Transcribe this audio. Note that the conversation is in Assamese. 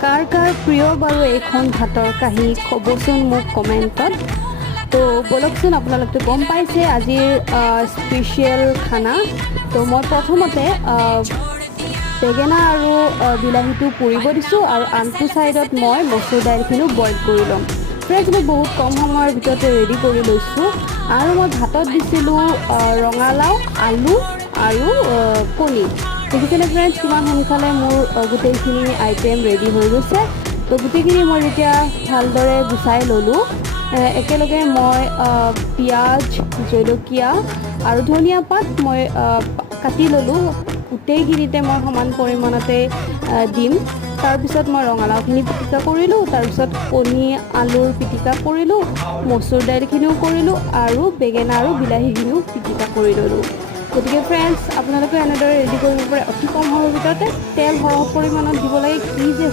কাৰ কাৰ প্ৰিয় বাৰু এইখন ভাতৰ কাঁহী ক'বচোন মোক কমেণ্টত। তো বলকচোন, আপোনালোকে গম পাইছে আজিৰ স্পেচিয়েল খানা। তো মই প্ৰথমতে বেঙেনা আৰু বিলাহীটো পুৰিব দিছোঁ আৰু আনটো ছাইডত মই মচুৰ দাইলখিনিও বইল কৰি ল'ম। ফ্ৰেণ্ডছ, মই বহুত কম সময়ৰ ভিতৰতে ৰেডি কৰি লৈছোঁ। আৰু মই ভাতত দিছিলোঁ ৰঙালাও, আলু আৰু কণী। দেখিছেনে ফ্ৰেণ্ডছ, কিমান সোনকালে মোৰ গোটেইখিনি আইটেম ৰেডি হৈ গৈছে। তো গোটেইখিনি মই যেতিয়া ভালদৰে গুচাই ল'লোঁ, একেলগে মই পিঁয়াজ, জলকীয়া আৰু ধনিয়া পাত মই কাটি ল'লোঁ। গোটেইখিনিতে মই সমান পৰিমাণতে দিম। তাৰপিছত মই ৰঙালাওখিনি পিটিকা কৰিলোঁ, তাৰপিছত কণী আলুৰ পিটিকা কৰিলোঁ, মচুৰ দাইলখিনিও কৰিলোঁ আৰু বেঙেনা আৰু বিলাহীখিনিও পিটিকা কৰি ল'লোঁ। গতিকে ফ্ৰেণ্ডছ, আপোনালোকে এনেদৰে ৰেডি কৰিব পাৰে অতি কম সময়ৰ ভিতৰতে। তেল সৰহ পৰিমাণত দিব লাগে, কি যে